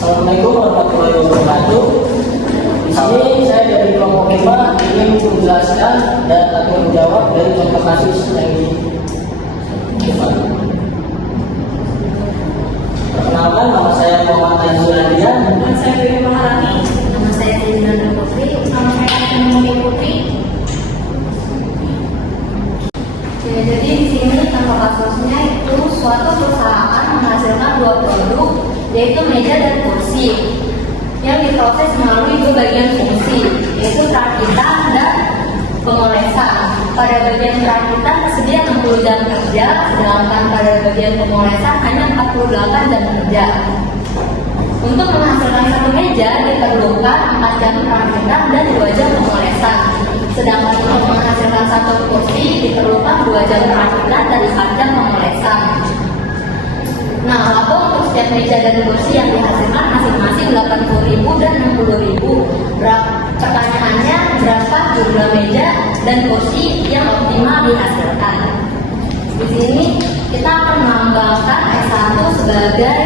Assalamualaikum warahmatullahi wabarakatuh. Di sini saya dari kelompok 5 ingin menjelaskan dan akan menjawab dari contoh kasus yang ini. Perkenalkan, nama saya Muhammad Azzulandia. Nama saya Dewi Maharani. Nama saya Dina Putri. Nama saya Asyani Putri. Ya, jadi di sini contoh kasusnya itu suatu perusahaan menghasilkan dua produk, yaitu meja dan kursi yang diproses melalui dua bagian fungsi, yaitu perakitan dan pemolesan. Pada bagian perakitan tersedia 60 jam kerja, sedangkan pada bagian pemolesan hanya 48 jam kerja. Untuk menghasilkan satu meja diperlukan 4 jam perakitan dan 2 jam pemolesan. Sedangkan untuk menghasilkan satu kursi diperlukan 2 jam perakitan dan 4 jam pemolesan. Nah, apa untuk setiap meja dan kursi yang dihasilkan masing-masing 80.000 dan 60.000? Pertanyaannya, berapa jumlah meja dan kursi yang optimal dihasilkan? Di sini kita akan melambangkan S1 sebagai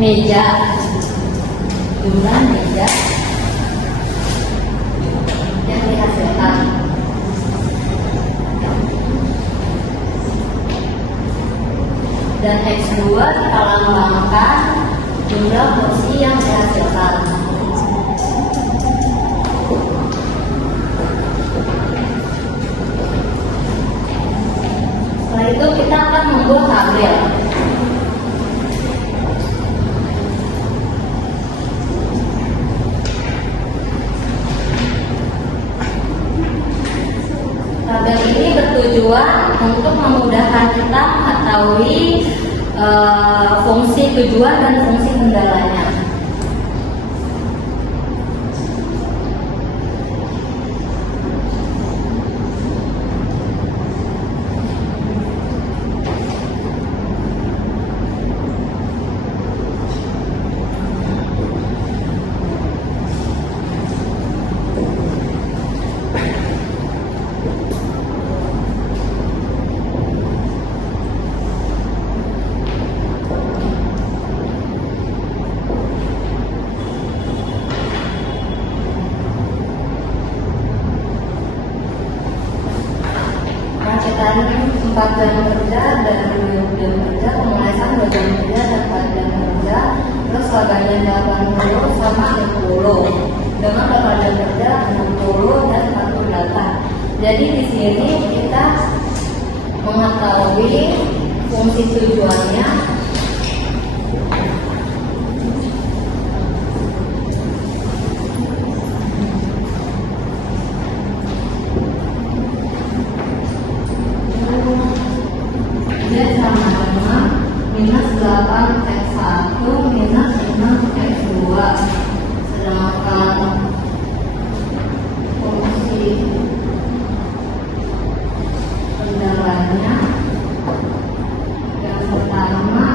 meja, jumlah meja yang dihasilkan. Dan X2 kita lambangkan jumlah kursi yang dihasilkan. Setelah itu kita akan membuat tabel. Tabel ini bertujuan untuk memudahkan kita mengetahui fungsi tujuan dan fungsi kendalanya. Perakitan 4 jam kerja dan 2 jam kerja, pemolesan 2 jam kerja dan 4 jam kerja, terus labanya 80 sama 60 dengan 8 jam kerja 60 dan 48. Jadi di sini kita mengetahui fungsi tujuannya. Z sama dengan minus 8X1 minus 6X2. Sedangkan fungsi kendalanya yang pertama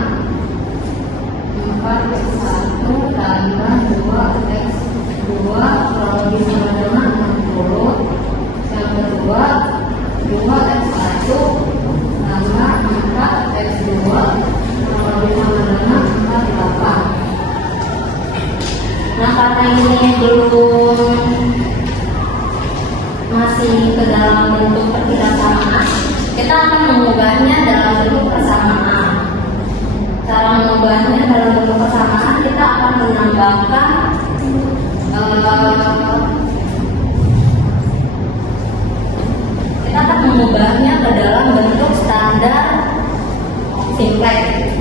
4X1 tambah 2X2 kurang lebih sama dengan 60. Yang kedua 2X1 tambah 4X2 kurang lebih sama dengan 48. Nah, karena ini belum masih ke dalam bentuk perkiraan, kita akan mengubahnya dalam bentuk persamaan. Cara mengubahnya dalam bentuk persamaan, kita akan menambahkan kita akan mengubahnya ke dalam bentuk standar simplex.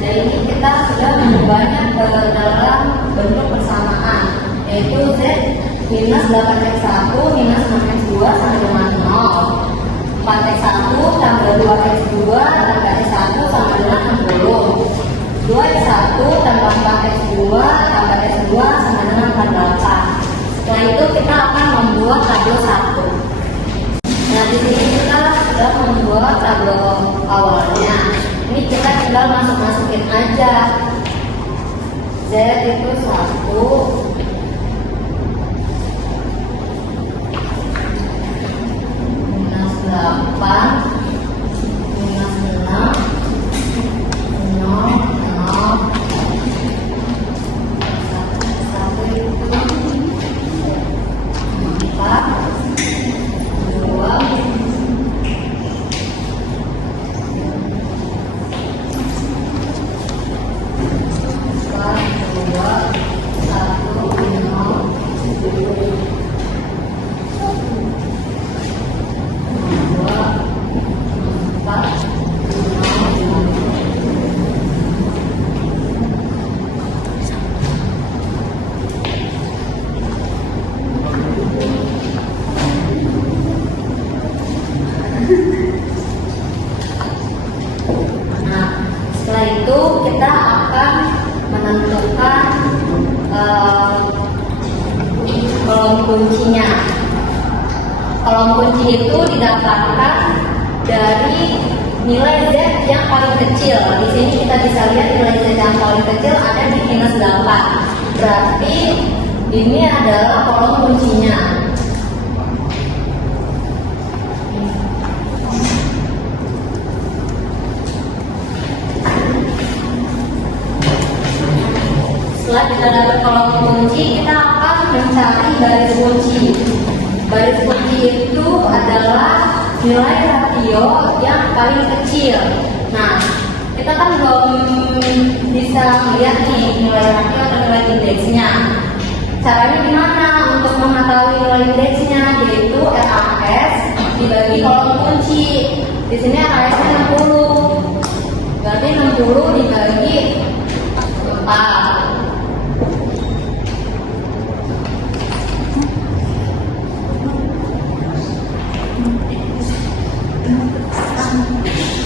Dan ini kita sudah mengubahnya ke dalam bentuk persamaan, yaitu Z minus 8X1 minus 6X2 sama dengan 0. 4X1 tambah 2X2 tambah X1 sama dengan 60. 2X1 tambah 4X2 tambah X2 sama dengan 48. Setelah itu kita akan membuat tabel 1. Nah, di sini kita sudah membuat tabel awalnya. Ini kita tinggal masukin aja. Z itu 1 minus 8 minus itu didapatkan dari nilai Z yang paling kecil. Di sini kita bisa lihat nilai Z yang paling kecil ada di -8. Berarti ini adalah kolom kuncinya. Setelah kita dapat kolom kunci, kita akan mencari baris kunci. Baris kunci itu adalah nilai rasio yang paling kecil. Nah, kita kan belum bisa melihat nih nilai rasio atau nilai indeksnya. Caranya gimana untuk mengetahui nilai indeksnya? Yaitu RAS dibagi kolom kunci. Di sini RAS-nya 60. Berarti 60 dibagi 4.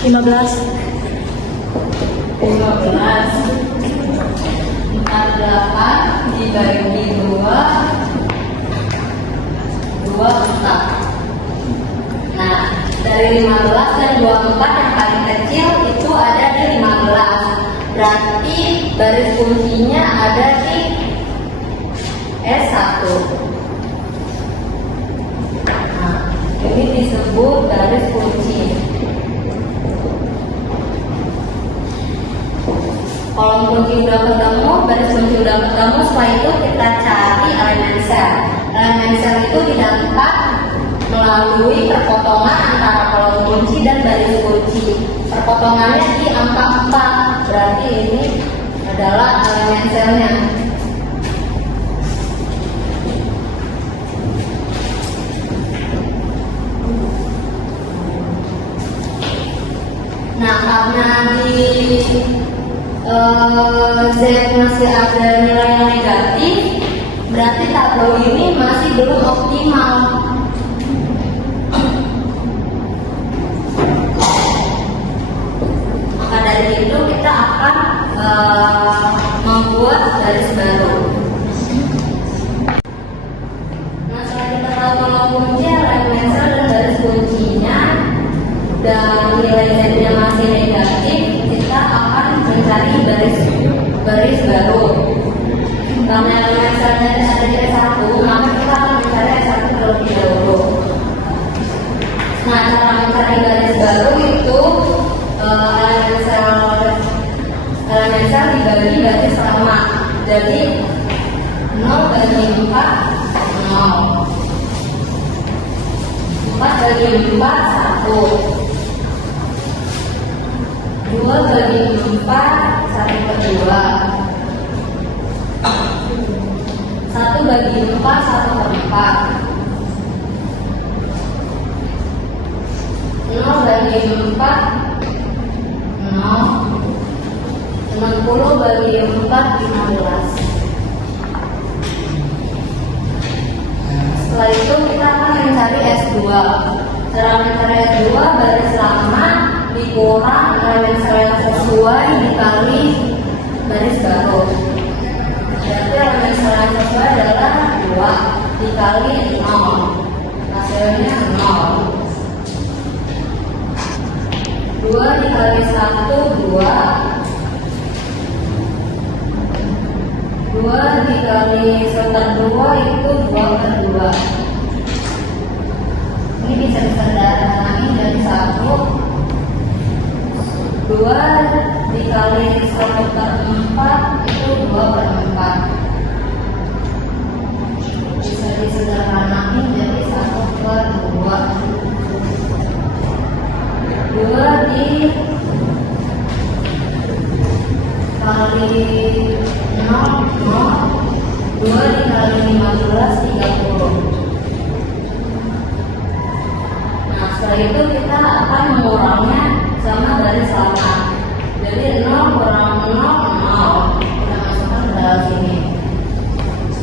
15. 48 dibagi 2 4. Nah, dari 15 dan 24 yang paling kecil itu ada di 15. Berarti baris kuncinya ada di S1. Nah, ini disebut baris kunci. Kolom kunci udah ketemu, baris kunci udah ketemu, setelah itu kita cari elemen sel. Elemen sel itu didapat melalui perpotongan antara kolom kunci dan baris kunci. Perpotongannya di angka 4, berarti ini adalah elemen selnya. Nah, karena di Z masih ada nilai yang negatif, berarti tabel ini masih belum optimal. Maka dari itu kita akan membuat garis baru. Nah, setelah kita tahu kolom kunci, elemen sel dan garis kuncinya, dan nilai Z-nya masih negatif, kita akan mencari baris baru. Karena elemen selnya ada di S1, maka kita akan mencari S1 terlebih dahulu. Nah, cara mencari baris baru itu elemen sel dibagi baris sama. Jadi 0 bagi 4 0. 4 bagi 4 1. 2 bagi 4 1/2. 1 bagi 4 1/4. 0 bagi 4 0. 60 bagi 4 15. Setelah itu kita akan mencari S2. Cara mencari S2, baris lama dikurang elemen sel yang sesuai dikali baris baru. Berarti elemen sel yang sesuai adalah 2 dikali 0. Hasilnya 0. 2 dikali 1 2. 2 dikali 1/2 itu 2/2. Ini bisa disederhanakan jadi 1. 2 dikali 1/4 itu 2/4. Bisa disederhanakan jadi 1/2. 2 dikali 0 2 dikali 15 30. Nah, setelah itu kita akan mengurangnya sama baris lama. Jadi 0 kurang 0 0. Kita masukkan ke dalam sini.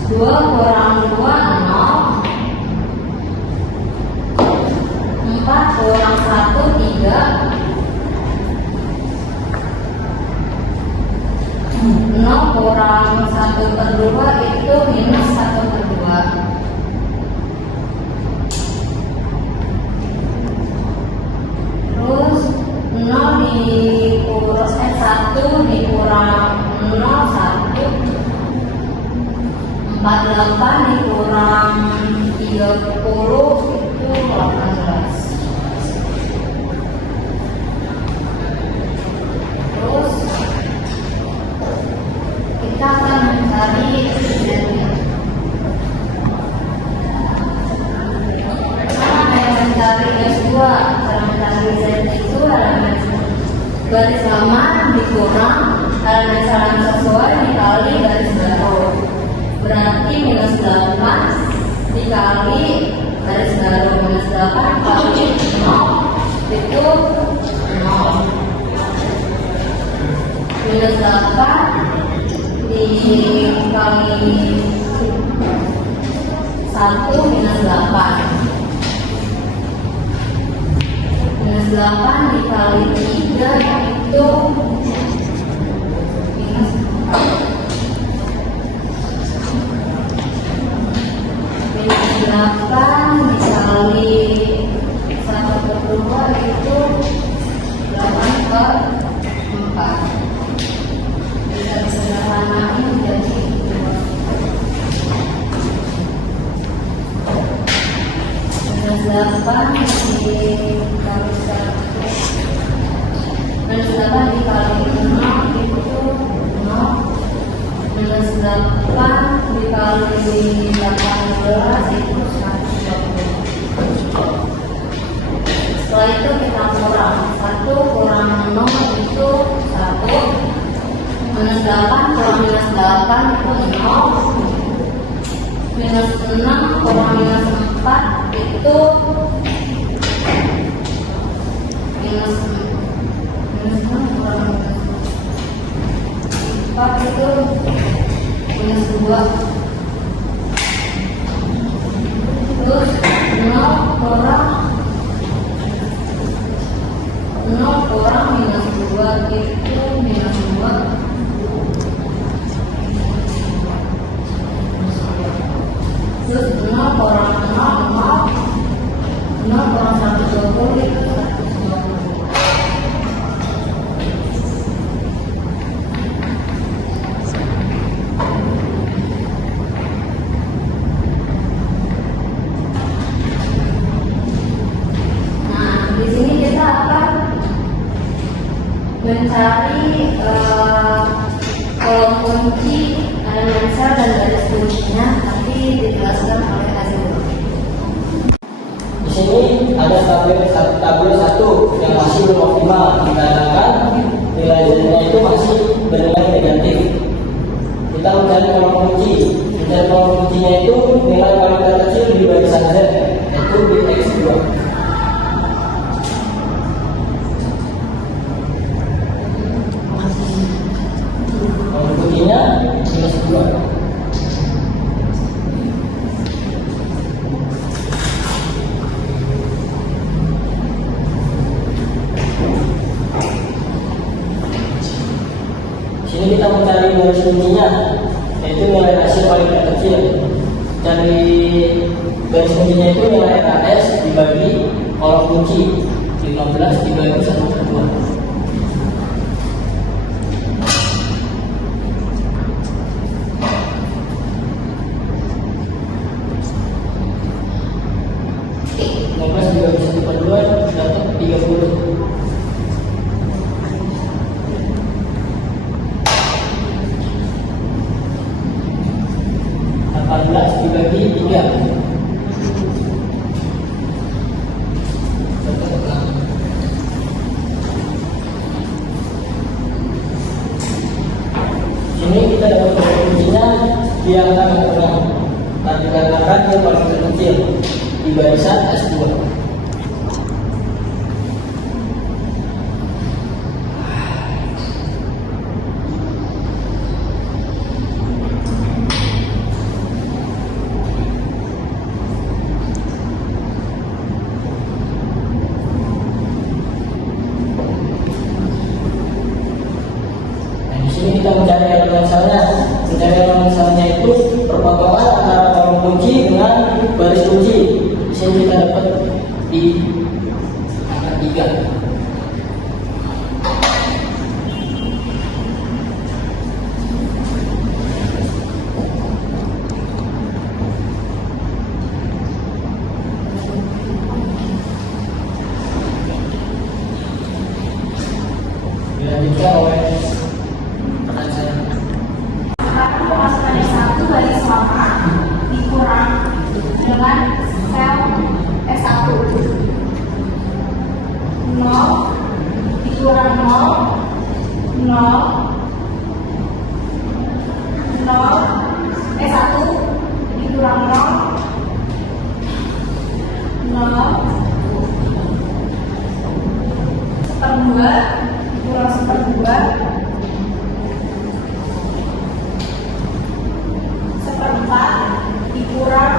2 kurang 2 0. 4 kurang 1 3. 0 kurang 1/2 itu minus 1/2. dikurang 1 dikurang 0 1, 48 dikurang 30 itu 18. Terus kita akan mencari Z-nya. Mencari S2, cara mencari Z itu halaman garis lama dikurang halaman salam sesuai dikali garis baru, berarti minus 8 dikali garis baru, minus 8 kali 0 itu 0, minus 8 dikali 1 minus 8, minus 8 dikali 3 itu minus 8 dikali 1/2 itu 8/4. Bisa disederhanakan jadi minus 8 dikali 1, minus 8 dikali 0 itu 0, minus 8 dikali 18 itu 120. Setelah itu kita kurang 1 kurang 0 itu 1, minus 8 kurang minus 8 itu 0, minus 6 kurang minus 4 itu minus 6 kurang minus 4 itu minus 2. Terus 0 kurang minus 2 itu minus 2. Terus 0 kurang 0 kurang 120 itu 120. Mencari kolom kunci, elemen sel dan garis kuncinya, nanti dijelaskan oleh Azul. Di sini ada tabel 1 yang masih belum optimal, dikarenakan nilai Z-nya itu masih bernilai negatif. Kita mencari kolom kunci. Mencari kolom kuncinya itu nilai paling terkecil di barisan Z, yaitu di X2. Minus 2. Sini kita mencari garis kuncinya, yaitu nilai hasil paling terkecil. Dari garis kuncinya itu nilai KS dibagi kolom kunci 15 dibagi 1/2. Dapat 30. 18 dibagi 3. Sini kita dapat kuncinya di angka yang tengah. Tapi dikarenakan dia paling terkecil di barisan S2. Kita mencari elemen selnya. Mencari elemen selnya itu perpotongan antara kolom kunci dengan baris kunci. Di sini kita dapat Dilanjutkan oleh rekan saya. Sekarang pemasukan S1 garis lama dikurang dengan sel S1. 0 dikurang 0, 0, 0, S1 dikurang 0, 0, seper 2 dikurang seper 2, seperempat dikurang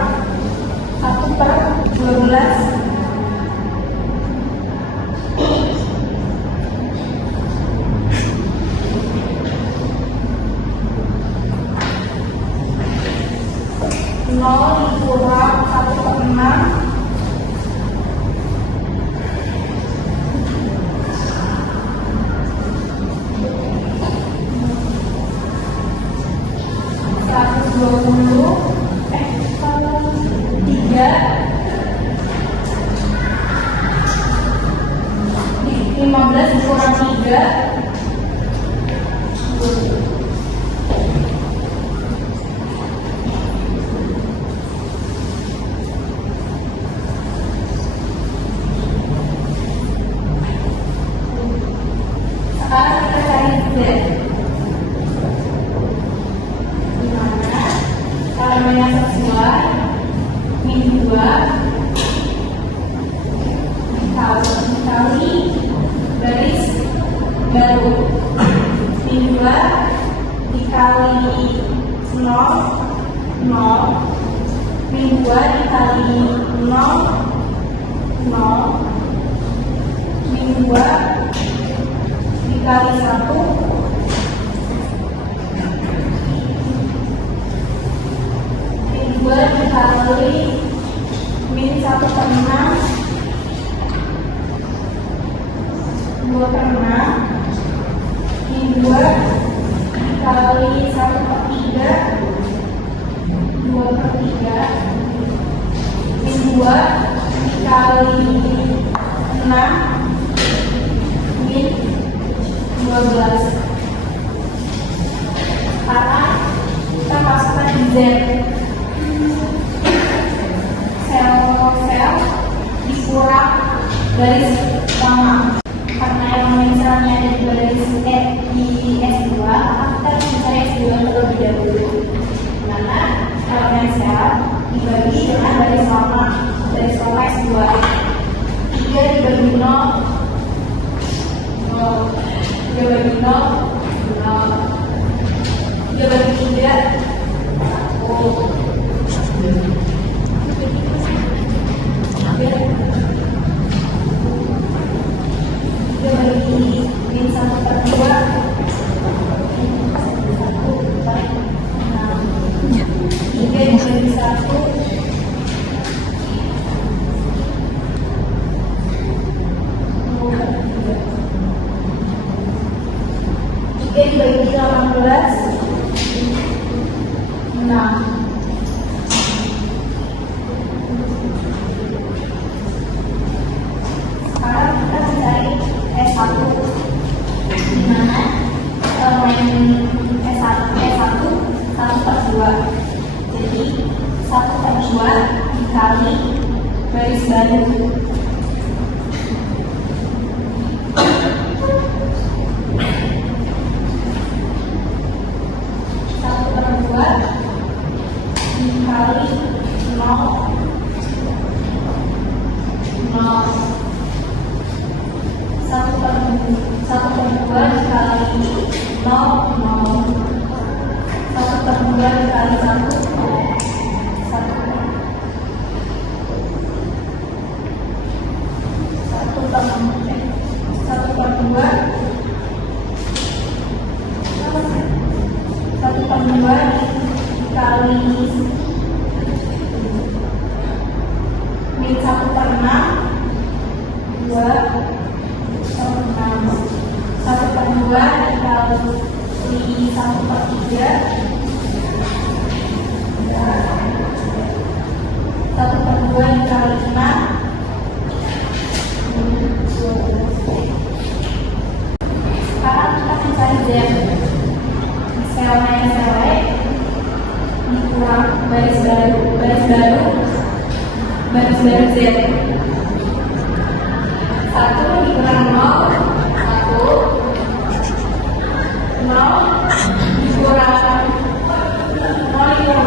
1/12, nol dikurang 1/6, tiga 15 dikurang 3, sekarang kita cari Z. Dimana kalau yang sesuai min 2 dikali garis baru, min 2 dikali 0, 0, min 2 dikali 0, 0, min 2 dikali 1, min 2 dikali min 1/6, 2/6, min 2 dikali 1/3, 2/3, min 2 dikali 6, min 12. Sekarang kita masukkan di Z. Sel dikurang garis lama. Karena yang misalnya ada di garis di S2, maka kita mencari S2 terlebih dahulu. Dimana elemen sel dibagi dengan garis lama S2. 3 dibagi 0, 3 bagi 0, 0, 3 bagi 3, 1. 3 bagi min 1/2, 3 dibagi 1, 3 dibagi 18, 6. Sekarang kita mencari S1, di mana elemen S1 1/2. Jadi 1/2 dikali garis baru, 1/2 dikali 0, 0, 1/2 dikali 0, 0, 1/2 dikali 1, 1/2 dikali min 1/6, 2, 1/6, 1/2 dikali 1/3, 1/2 dikali 6, 12. Sekarang baris Z. 1 dikurang 0, 1, 0 dikurang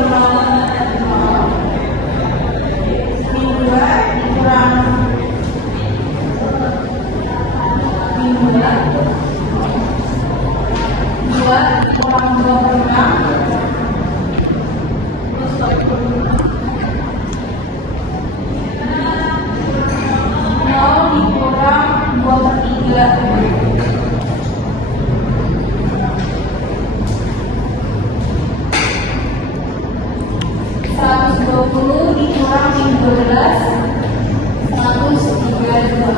0 min 2 dikurang min 2, 2 dikurang 26, terus 46, 0 dikurang 2/3, 120 dikurang min 12, 132.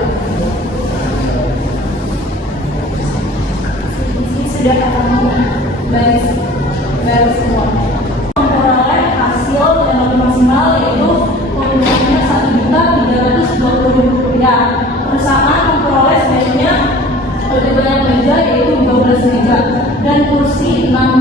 Di sini sudah ketemu baris semua. Memperoleh hasil yang maksimal yaitu keuntungannya Rp1.320.000. Perusahaan memperoleh sebaiknya lebih banyak meja yaitu 12 meja dan kursi 6